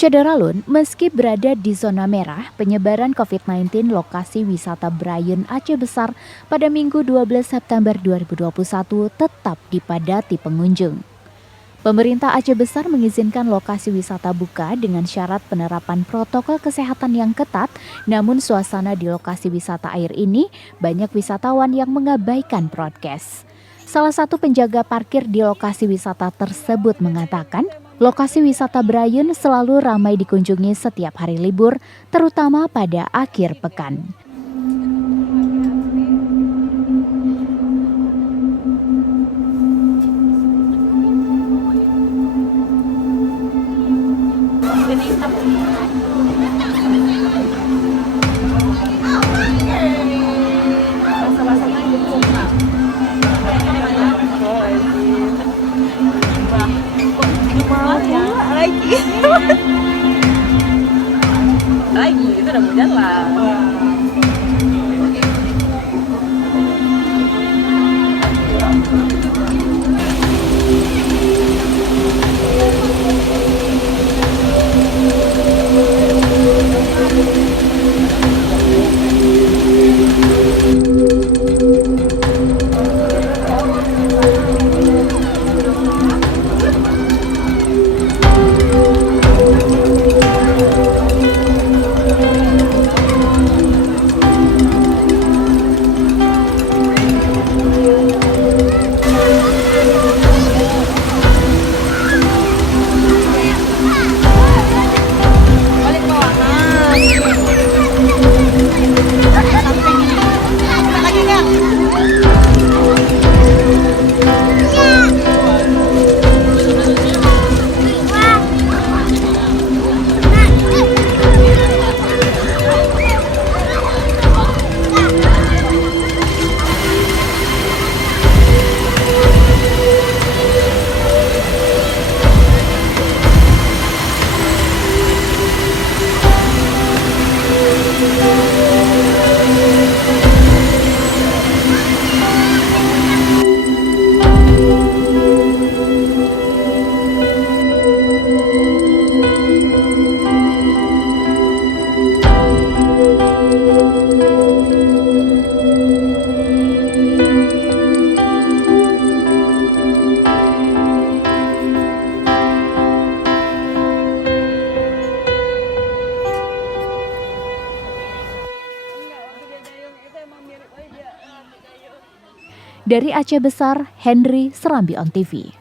Syederalun, meski berada di zona merah, penyebaran COVID-19 lokasi wisata Brayan Aceh Besar pada Minggu 12 September 2021 tetap dipadati pengunjung. Pemerintah Aceh Besar mengizinkan lokasi wisata buka dengan syarat penerapan protokol kesehatan yang ketat, namun suasana di lokasi wisata air ini banyak wisatawan yang mengabaikan prokes. Salah satu penjaga parkir di lokasi wisata tersebut mengatakan, lokasi wisata Brayan selalu ramai dikunjungi setiap hari libur, terutama pada akhir pekan. Lagi itu udah mau jalan. Dari Aceh Besar, Henry Serambi On TV.